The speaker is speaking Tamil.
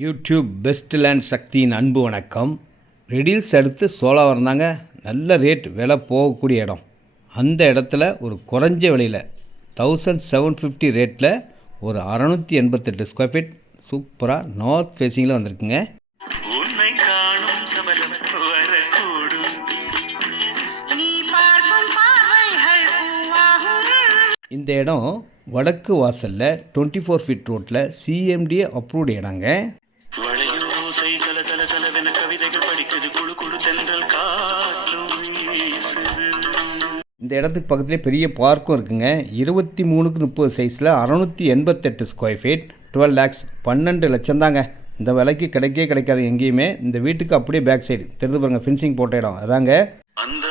யூடியூப் பெஸ்ட் லேண்ட் சக்தியின் அன்பு வணக்கம். ரெடில்ஸ் அடுத்து சோலாவரம் தாங்க நல்ல ரேட் விலை போகக்கூடிய இடம். அந்த இடத்துல ஒரு குறைஞ்ச விலையில் 1750 ரேட்டில் ஒரு 688 ஸ்கொயர் ஃபீட் சூப்பராக நார்த் ஃபேஸிங்கில் வந்திருக்குங்க. இந்த இடம் வடக்கு வாசலில் 24 ஃபீட் ரோட்டில் சிஎம்டிஏ அப்ரூவ்டு இடங்க. இந்த இடத்துக்கு பக்கத்துலேயே பெரிய பார்க்கும் இருக்குங்க. 23x30 சைஸில் 688 ஸ்கொயர் ஃபீட் 12 lakhs 12 லட்சம் தாங்க. இந்த விலைக்கு கிடைக்காது எங்கேயுமே. இந்த வீட்டுக்கு அப்படியே பேக் சைடு தெரிந்து பாருங்கள், ஃபினிஷிங் போட்ட இடம் அதாங்க. அந்த